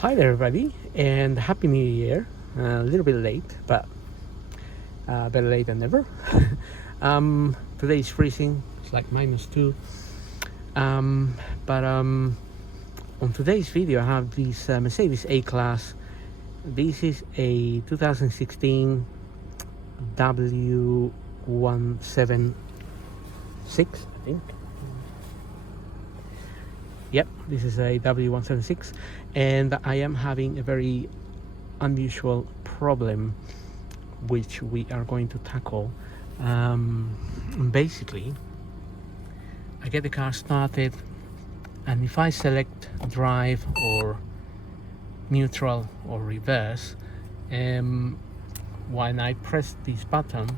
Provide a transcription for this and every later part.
Hi there, everybody, and Happy New Year. A little bit late, but better late than never. Today is freezing, it's like -2. But on today's video, I have this Mercedes A-Class. This is a 2016 w176, I think. Yep, this is a w176, and I am having a very unusual problem which we are going to tackle. Basically, I get the car started, and if I select drive or neutral or reverse, when I press this button,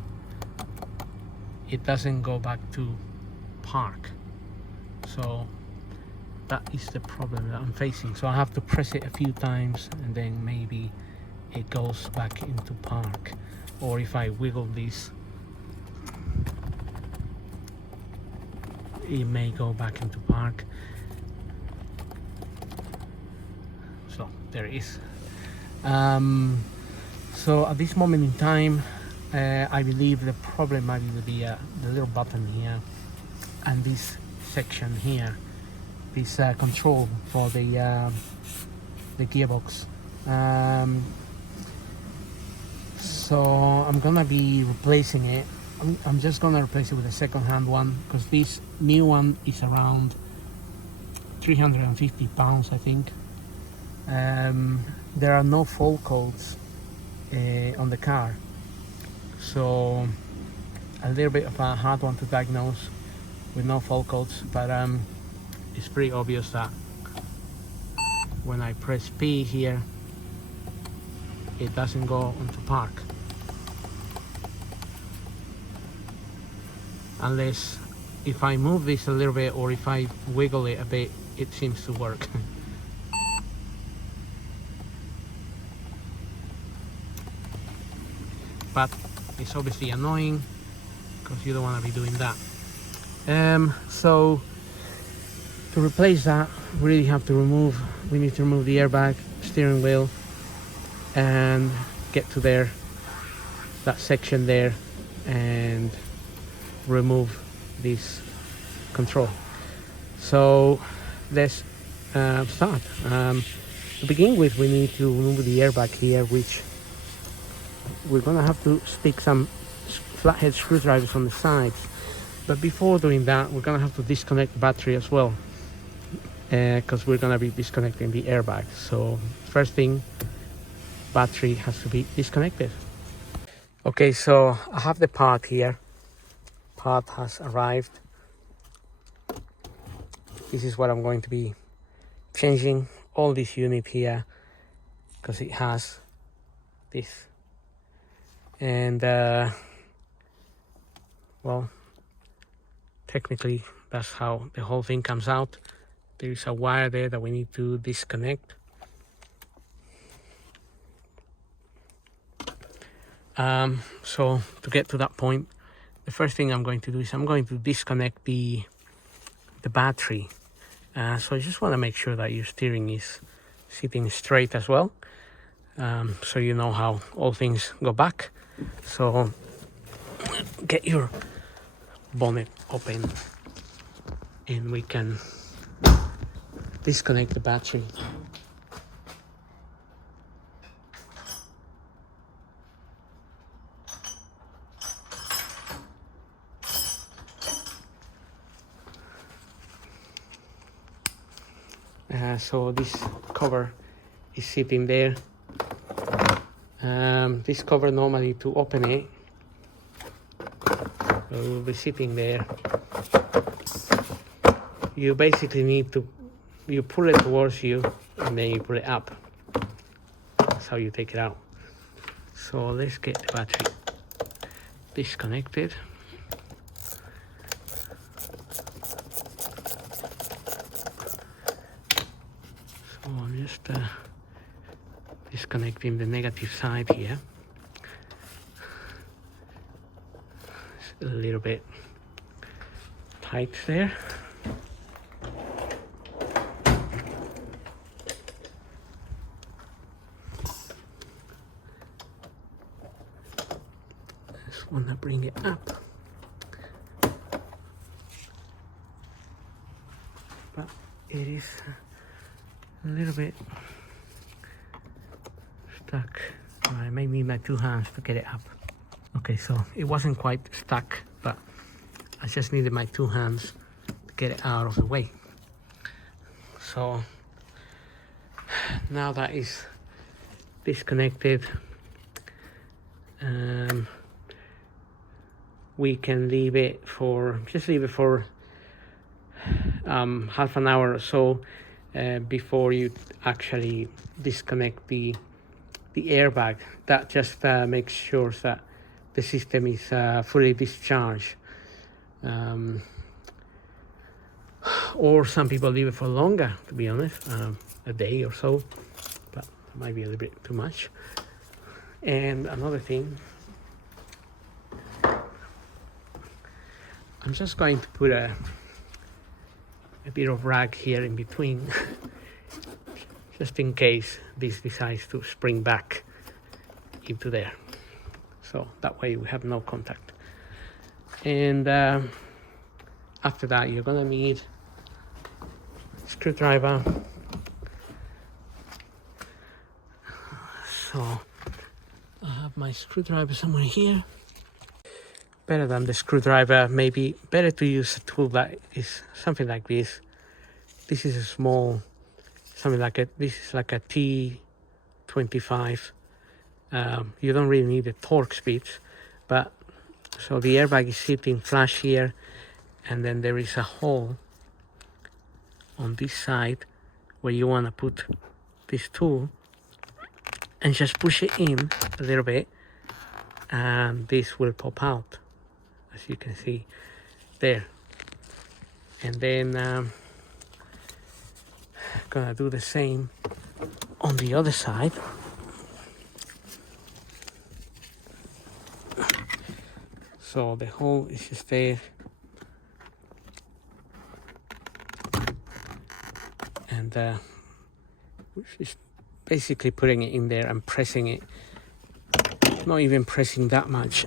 it doesn't go back to park. So that is the problem that I'm facing. So I have to press it a few times, and then maybe it goes back into park. Or if I wiggle this, it may go back into park. So there it is. So at this moment in time, I believe the problem might be the little button here and this section here, this control for the gearbox. So I'm gonna be replacing it. I'm just gonna replace it with a second-hand one, because this new one is around 350 pounds, I think. There are no fault codes on the car, so a little bit of a hard one to diagnose with no fault codes, but it's pretty obvious that when I press P here, it doesn't go onto park unless if I move this a little bit, or if I wiggle it a bit, it seems to work. But it's obviously annoying because you don't want to be doing that. So to replace that, we need to remove the airbag, steering wheel, and get to there, that section there, and remove this control. So let's start. To begin with, we need to remove the airbag here, which we're gonna have to stick some flathead screwdrivers on the sides. But before doing that, we're gonna have to disconnect the battery as well, because we're gonna be disconnecting the airbag. So first thing, battery has to be disconnected. Okay, so I have the part here. Part has arrived. This is what I'm going to be changing all this unit here, because it has this. And well, technically that's how the whole thing comes out. There is a wire there that we need to disconnect. So to get to that point, the first thing I'm going to do is I'm going to disconnect the battery. So I just want to make sure that your steering is sitting straight as well, so you know how all things go back. So get your bonnet open and we can disconnect the battery. So this cover is sitting there. This cover, normally to open it, will be sitting there. You basically need to, you pull it towards you and then you pull it up. That's how you take it out. So let's get the battery disconnected. So I'm just disconnecting the negative side here. It's a little bit tight there. just want to bring it up. But it is a little bit stuck. I may need my 2 hands to get it up. Okay, so it wasn't quite stuck, but I just needed my 2 hands to get it out of the way. So now that is disconnected, we can leave it for half an hour or so before you actually disconnect the airbag. That just makes sure that the system is fully discharged. Or some people leave it for longer, to be honest, a day or so, but that might be a little bit too much. And another thing, I'm just going to put a bit of rag here in between, just in case this decides to spring back into there. So that way we have no contact. And after that, you're gonna need a screwdriver. So I have my screwdriver somewhere here. Better than the screwdriver, maybe better to use a tool that is something like this. This is a small, this is like a T25. You don't really need the torque speeds, but so the airbag is sitting flush here, and then there is a hole on this side where you want to put this tool and just push it in a little bit, and this will pop out, as you can see there. And then gonna do the same on the other side. So the hole is just there, and just basically putting it in there and pressing it, not even pressing that much,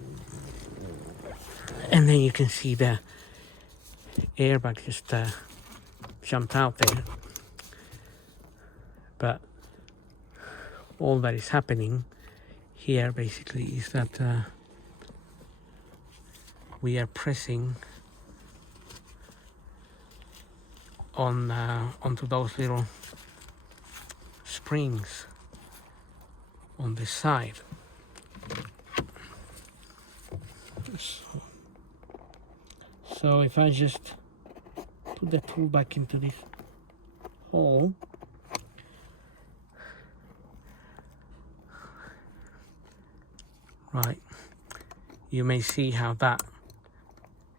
and then you can see the airbag just jumped out there. But all that is happening here basically is that we are pressing on onto those little springs on the side. So if I just put the tool back into this hole, right, you may see how that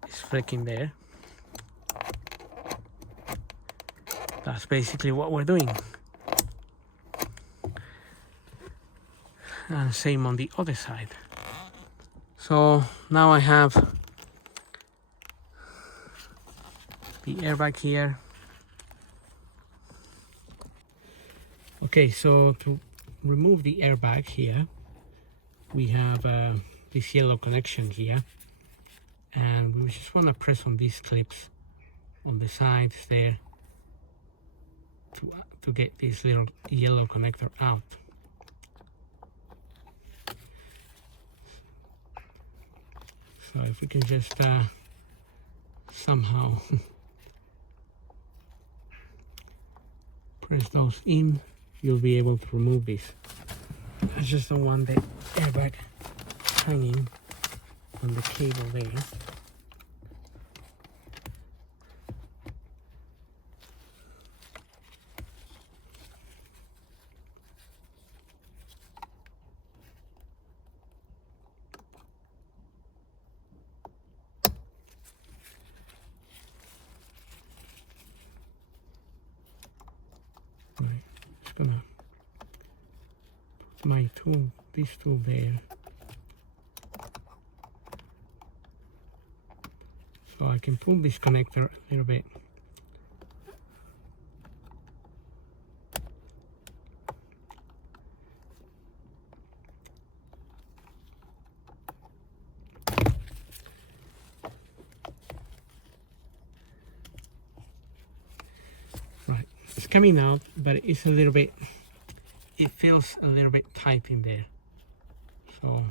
is flicking there. That's basically what we're doing. And same on the other side. So now I have the airbag here. Okay, so to remove the airbag here, we have this yellow connection here, and we just want to press on these clips on the sides there to get this little yellow connector out. So if we can just somehow press those in, you'll be able to remove this. I just don't want the airbag hanging on the cable there. Right, just gonna put my tool, this tool there, so I can pull this connector a little bit. coming out, but it's a little bit, it feels a little bit tight in there. So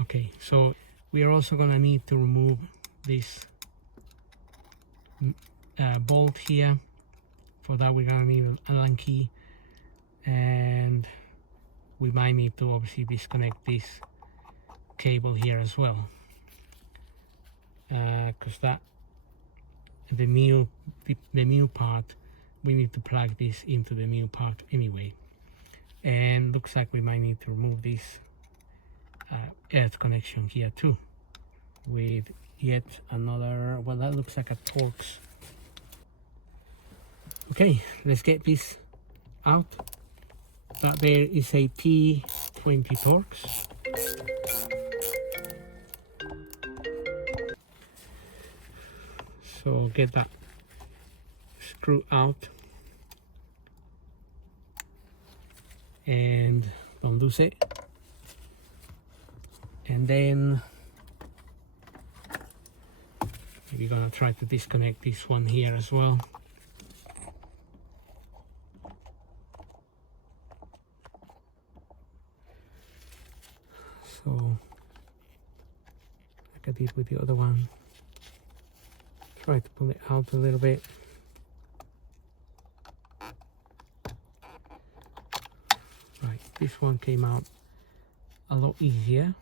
okay, so we are also gonna need to remove this bolt here. For that, we're gonna need an Allen key, and we might need to obviously disconnect this cable here as well, because that the new part, we need to plug this into the new part anyway. And looks like we might need to remove this earth connection here too, with yet another, well, that looks like a Torx. Okay, let's get this out. That there is a T20 Torx. So get that screw out and don't lose it. And then we're gonna try to disconnect this one here as well. So like I did with the other one, try to pull it out a little bit. Right, this one came out a lot easier.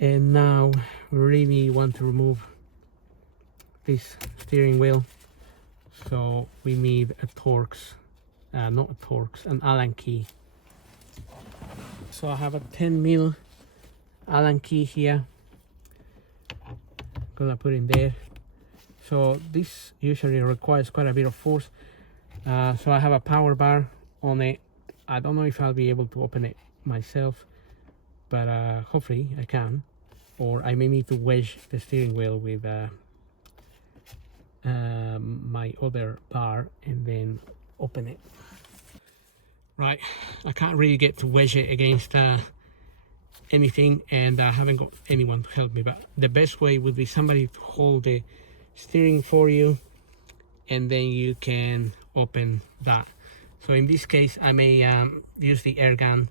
And now we really want to remove this steering wheel, so we need a Torx, not a Torx, an Allen key. So I have a 10mm Allen key here, gonna put in there. So this usually requires quite a bit of force, so I have a power bar on it. I don't know if I'll be able to open it myself, but hopefully I can, or I may need to wedge the steering wheel with my other bar and then open it. Right, I can't really get to wedge it against anything, and I haven't got anyone to help me, but the best way would be somebody to hold the steering for you, and then you can open that. So in this case, I may use the air gun.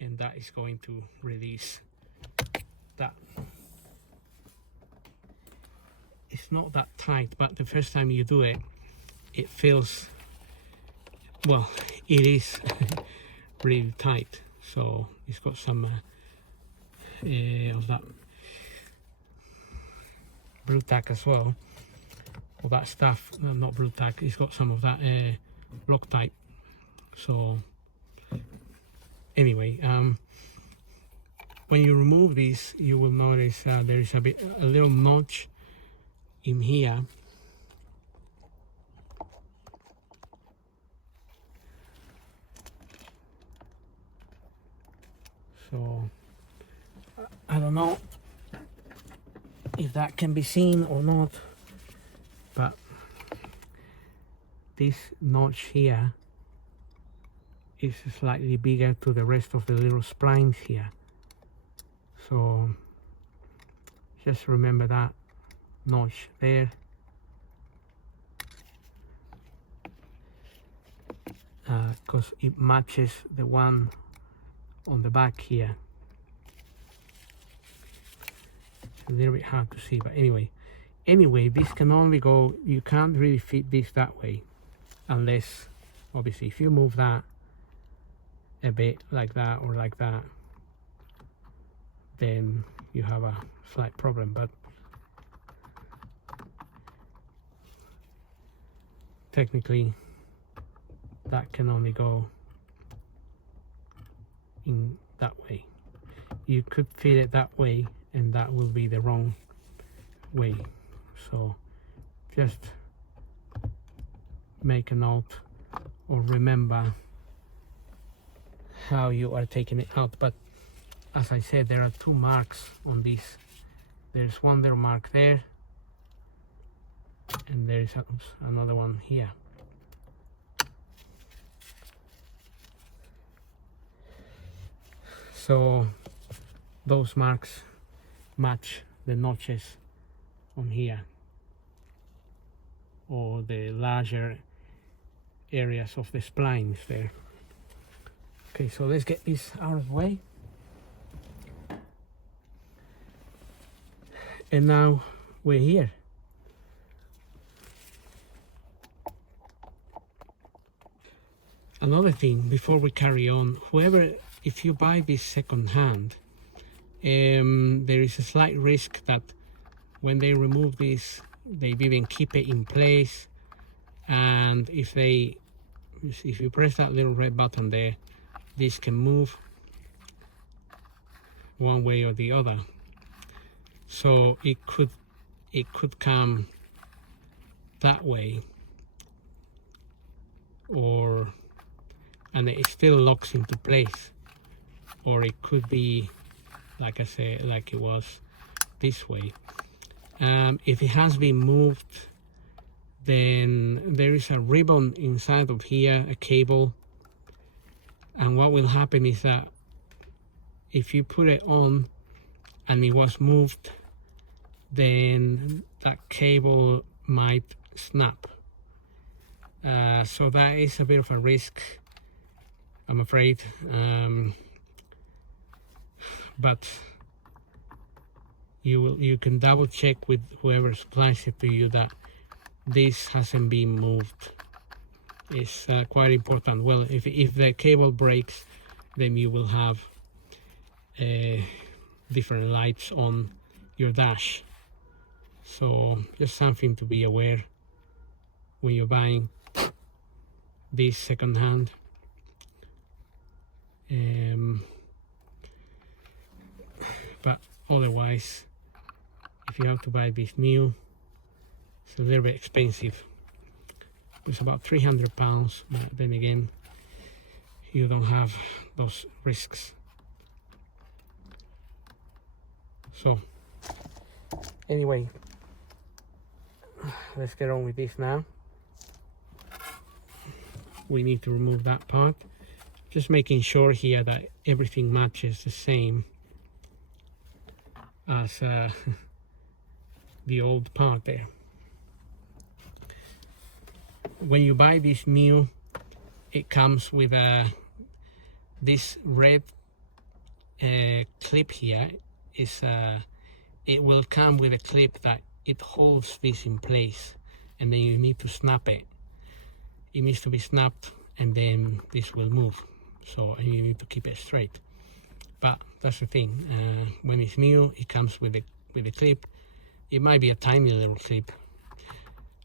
And that is going to release that. It's not that tight, but the first time you do it, it feels, well, it is really tight. So it's got some of that blue tack as well, all that stuff. No, not blue tack, it's got some of that Loctite. So anyway, when you remove this, you will notice there is a little notch in here. So I don't know if that can be seen or not, but this notch here is slightly bigger to the rest of the little splines here. So just remember that notch there. Because it matches the one on the back here. It's a little bit hard to see, but anyway, this can only go, you can't really fit this that way, unless obviously if you move that a bit like that or like that, then you have a slight problem. But technically that can only go in that way. You could fit it that way, and that will be the wrong way. So just make a note or remember how you are taking it out. But as I said, there are two marks on this. There's one there mark there, and there is another one here. So those marks match the notches on here, or the larger areas of the splines there. Okay, so let's get this out of the way. And now we're here. Another thing before we carry on, if you buy this second hand, there is a slight risk that when they remove this, they didn't keep it in place, and if you press that little red button there, this can move one way or the other. So it could come that way, and it still locks into place, or it could be, like I said, like it was this way. If it has been moved, then there is a ribbon inside of here, a cable, and what will happen is that if you put it on and it was moved, then that cable might snap. So that is a bit of a risk, I'm afraid, but you can double check with whoever supplies it to you that this hasn't been moved. It's quite important. Well, if the cable breaks, then you will have different lights on your dash. So just something to be aware when you're buying this second hand. But otherwise, if you have to buy this new, it's a little bit expensive. It's about £300, but then again, you don't have those risks. So anyway, let's get on with this now. We need to remove that part, just making sure here that everything matches the same as the old part there. When you buy this new, it comes with this red clip here. It will come with a clip that it holds this in place, and then you need to snap it. It needs to be snapped, and then this will move. So you need to keep it straight. But that's the thing. When it's new, it comes with a clip. It might be a tiny little clip,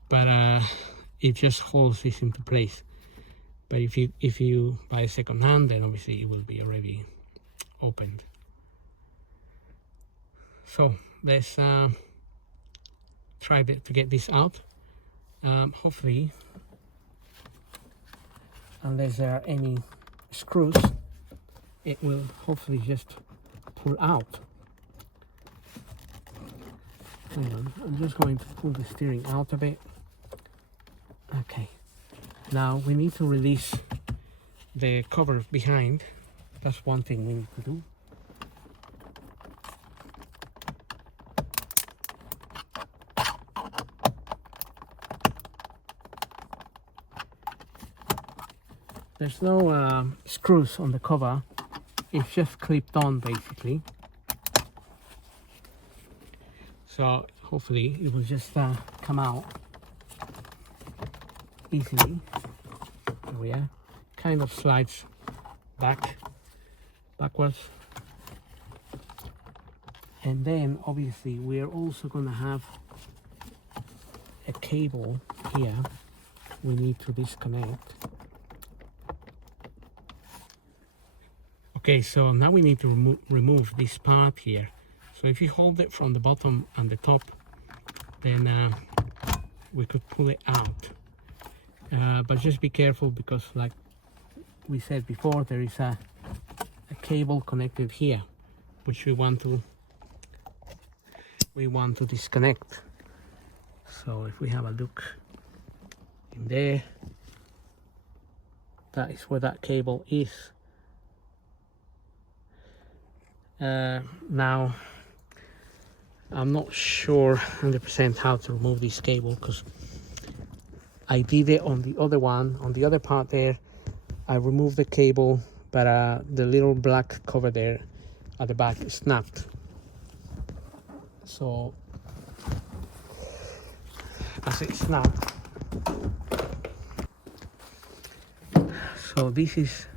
but it just holds this into place. But if you buy a second hand, then obviously it will be already opened. So let's try to get this out. Hopefully, unless there are any screws, it will hopefully just pull out. Hang on, I'm just going to pull the steering out a bit. Okay, now we need to release the cover behind. That's one thing we need to do. There's no screws on the cover, it's just clipped on basically. So hopefully it will just come out easily. There we are. Kind of slides backwards. And then obviously we're also going to have a cable here we need to disconnect. Okay, so now we need to remove this part here. So if you hold it from the bottom and the top, then we could pull it out. But just be careful, because like we said before, there is a cable connected here. which we want to disconnect. So if we have a look in there, that is where that cable is. Now I'm not sure 100% how to remove this cable, because I did it on the other one, on the other part there. I removed the cable, but the little black cover there at the back snapped. So as it snapped, so this is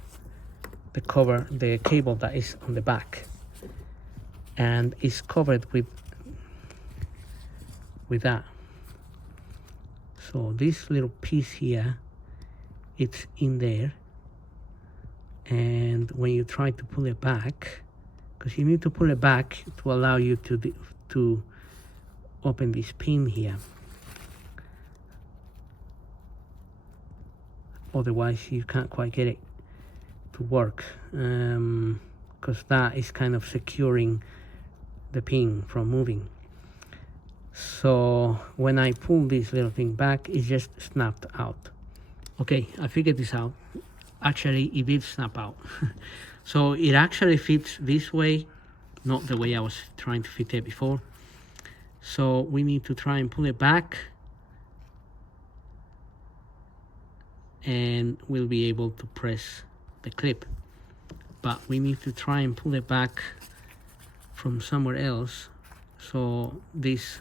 the cover, the cable that is on the back, and it's covered with that. So this little piece here, it's in there, and when you try to pull it back, because you need to pull it back to allow you to open this pin here, otherwise you can't quite get it to work, because that is kind of securing the pin from moving. So when I pull this little thing back, it just snapped out. Okay, I figured this out. Actually, it did snap out. So it actually fits this way, not the way I was trying to fit it before. So we need to try and pull it back, and we'll be able to press the clip. But we need to try and pull it back from somewhere else, so this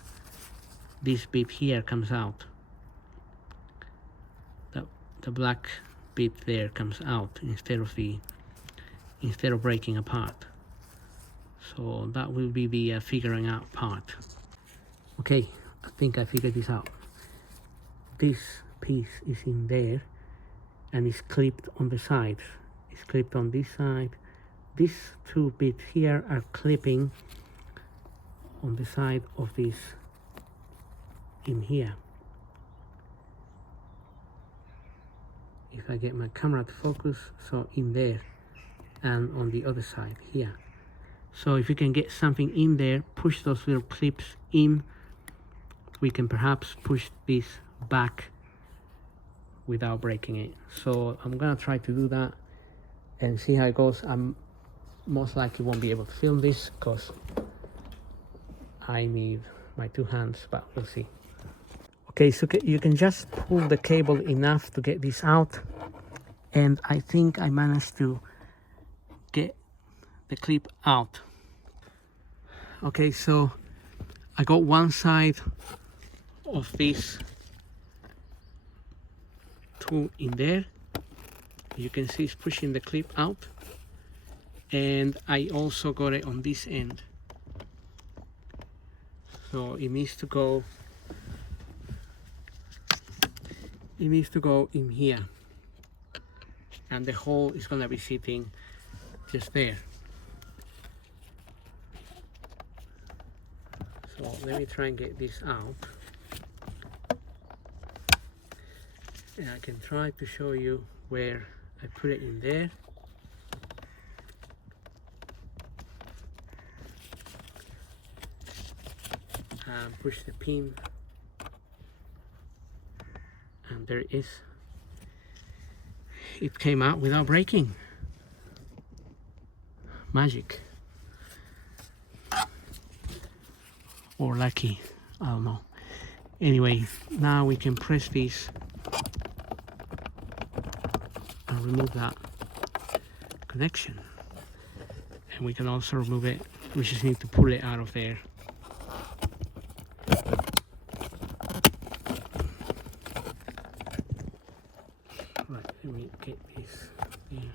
bit here comes out. The black bit there comes out instead of breaking apart. So that will be the figuring out part. Okay, I think I figured this out. This piece is in there and it's clipped on the sides. It's clipped on this side. These two bits here are clipping on the side of this in here. If I get my camera to focus, so in there, and on the other side here. So if you can get something in there, push those little clips in, we can perhaps push this back without breaking it. So I'm gonna try to do that and see how it goes. I'm most likely won't be able to film this because I need my two hands, but we'll see. Okay, so you can just pull the cable enough to get this out, and I think I managed to get the clip out. Okay, so I got one side of this tool in there. You can see it's pushing the clip out, and I also got it on this end. So it needs to go in here, and the hole is gonna be sitting just there. So let me try and get this out, and I can try to show you where I put it in there. And push the pin, and there it is. It came out without breaking. Magic. Or lucky, I don't know. Anyway, now we can press this and remove that connection. And we can also remove it, we just need to pull it out of there. Right, let me get this there.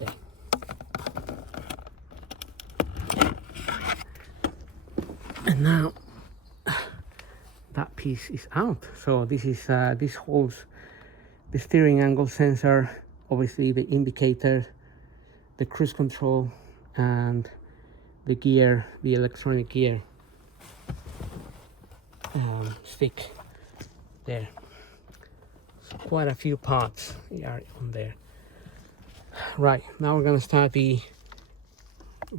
Okay. And now that piece is out. So this is this holds the steering angle sensor, obviously the indicator, the cruise control, and the gear, the electronic gear stick there. So quite a few parts are on there. Right, now we're gonna start the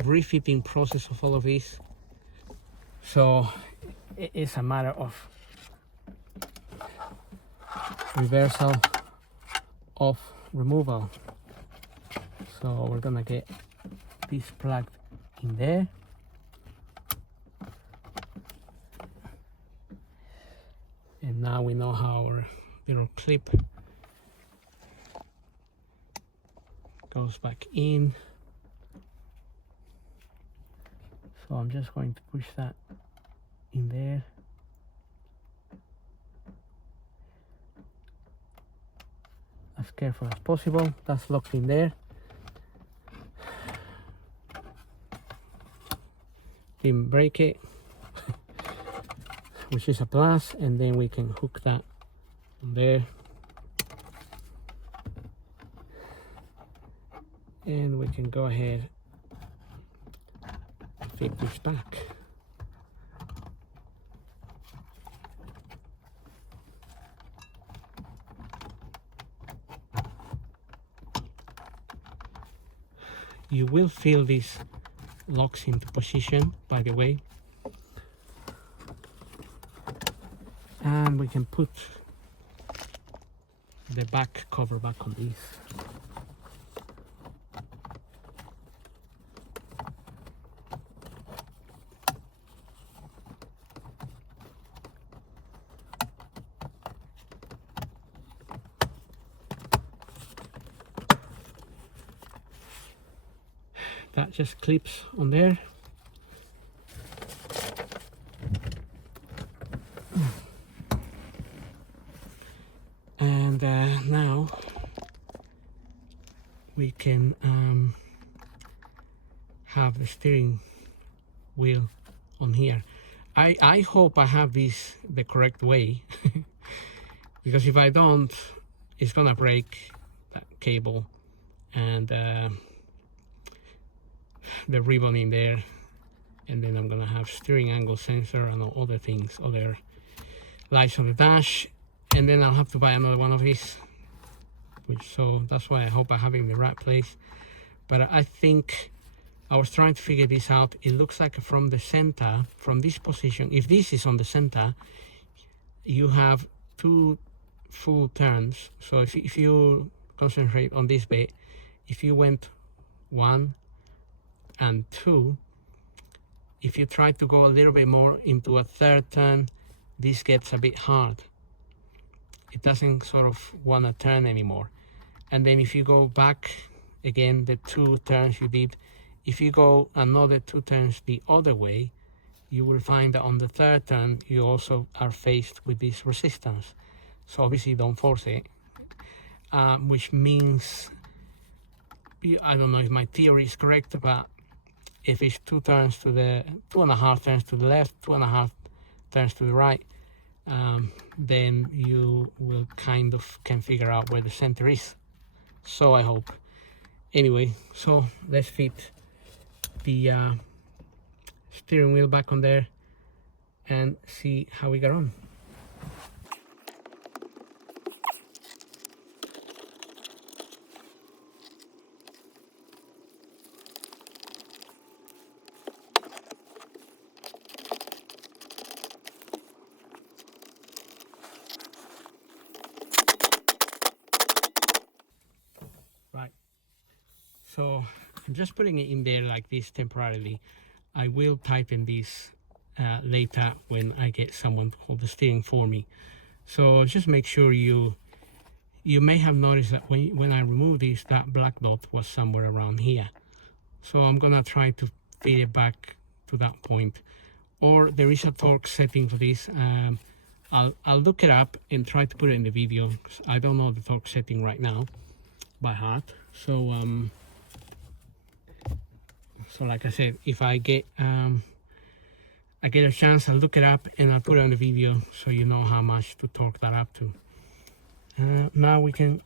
refitting process of all of this. So it is a matter of reversal of removal. So we're gonna get this plugged in there. And now we know how our little clip goes back in. So I'm just going to push that in there. As careful as possible. That's locked in there. Didn't break it, which is a plus, and then we can hook that on there. And we can go ahead and fit this back. You will feel this locks into position, by the way. And we can put the back cover back on this. That just clips on there. And now we can have the steering wheel on here. I hope I have this the correct way because if I don't, it's gonna break that cable and the ribbon in there, and then I'm gonna have steering angle sensor and other things, other lights on the dash, and then I'll have to buy another one of these, so that's why I hope I have it in the right place. But I think I was trying to figure this out. It looks like from the center, from this position, if this is on the center, you have 2 full turns. So if you concentrate on this bit, if you went 1 and 2, if you try to go a little bit more into a 3rd turn, this gets a bit hard. It doesn't sort of want to turn anymore. And then if you go back again, the 2 turns you did, if you go another 2 turns the other way, you will find that on the 3rd turn you also are faced with this resistance. So obviously don't force it, which means, I don't know if my theory is correct, but if it's 2 turns to the 2.5 turns to the left, 2.5 turns to the right, then you will kind of can figure out where the center is. So I hope. Anyway, so let's fit the steering wheel back on there and see how we get on. Right, so I'm just putting it in there like this temporarily. I will tighten this later when I get someone to hold the steering for me. So just make sure you may have noticed that when I remove this, that black dot was somewhere around here. So I'm gonna try to fit it back to that point. Or there is a torque setting to this. I'll look it up and try to put it in the video, because I don't know the torque setting right now by heart. So like I said, if I get a chance, I'll look it up and I'll put it on the video so you know how much to torque that up to. Now we can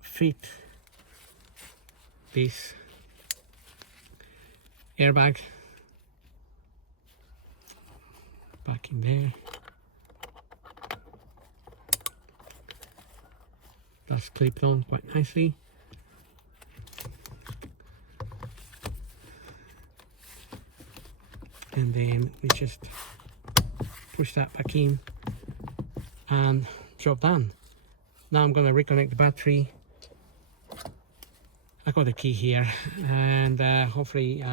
fit this airbag back in there. That's clipped on quite nicely. and then we just push that back in and job done. Now I'm going to reconnect the battery. I got the key here, and hopefully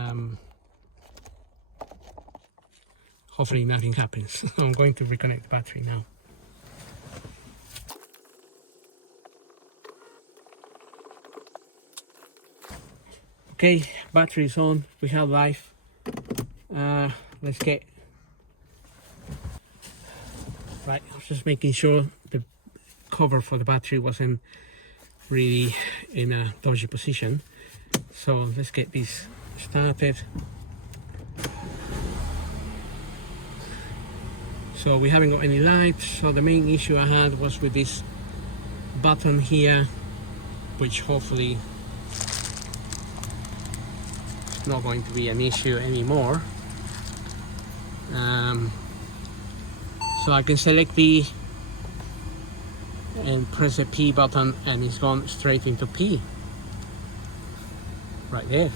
nothing happens. I'm going to reconnect the battery now. Okay, battery is on, we have life. Let's get right. I was just making sure the cover for the battery wasn't really in a dodgy position, so let's get this started. So we haven't got any lights, so the main issue I had was with this button here, which hopefully is not going to be an issue anymore. So I can select B and press the P button, and it's gone straight into P. Right there.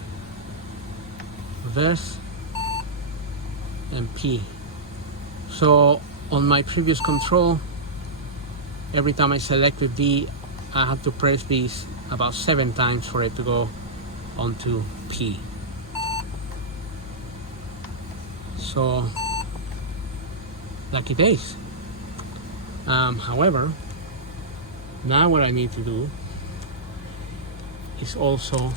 Reverse and P. So on my previous control, every time I selected D, I had to press these about 7 times for it to go onto P. So lucky days. However, now what I need to do is also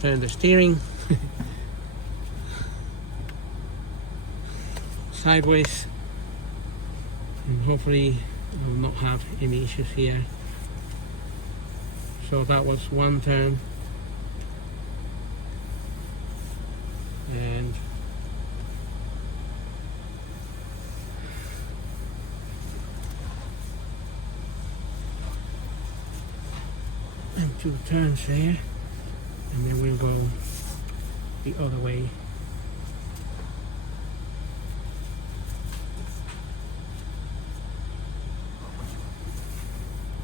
turn the steering sideways, and hopefully I will not have any issues here. So that was one turn, and two turns there, and then we'll go the other way.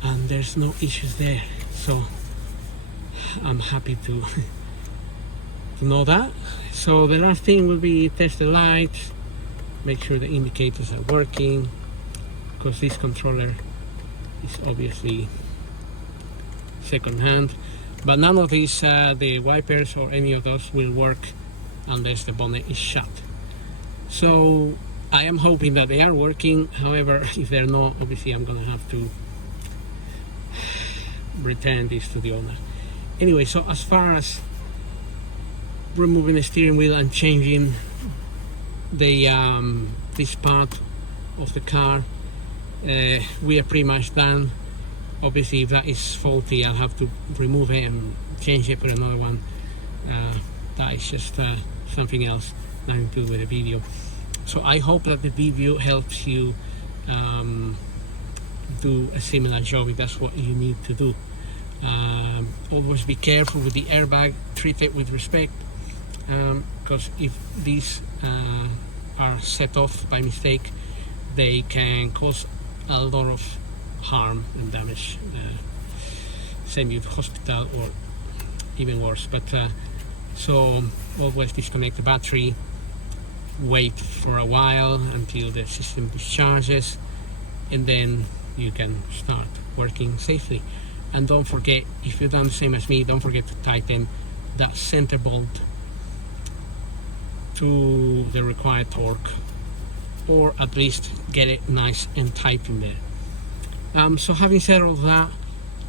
And there's no issues there, so I'm happy to know that. So the last thing will be test the lights, make sure the indicators are working, because this controller is obviously second hand, but none of these the wipers or any of those will work unless the bonnet is shut. So I am hoping that they are working. However, if they're not, obviously I'm gonna have to return this to the owner. Anyway, so as far as removing the steering wheel and changing the this part of the car, we are pretty much done. Obviously, if that is faulty, I'll have to remove it and change it for another one. That is just something else, nothing to do with the video. So I hope that the video helps you do a similar job if that's what you need to do. Always be careful with the airbag, treat it with respect, because if these are set off by mistake, they can cause a lot of harm and damage, send you to hospital or even worse. But so always disconnect the battery, wait for a while until the system discharges, and then you can start working safely. And don't forget, if you've done the same as me, don't forget to tighten that center bolt to the required torque, or at least get it nice and tight in there. So having said all that,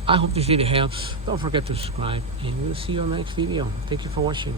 I hope this video helps. Don't forget to subscribe, and we'll see you on the next video. Thank you for watching.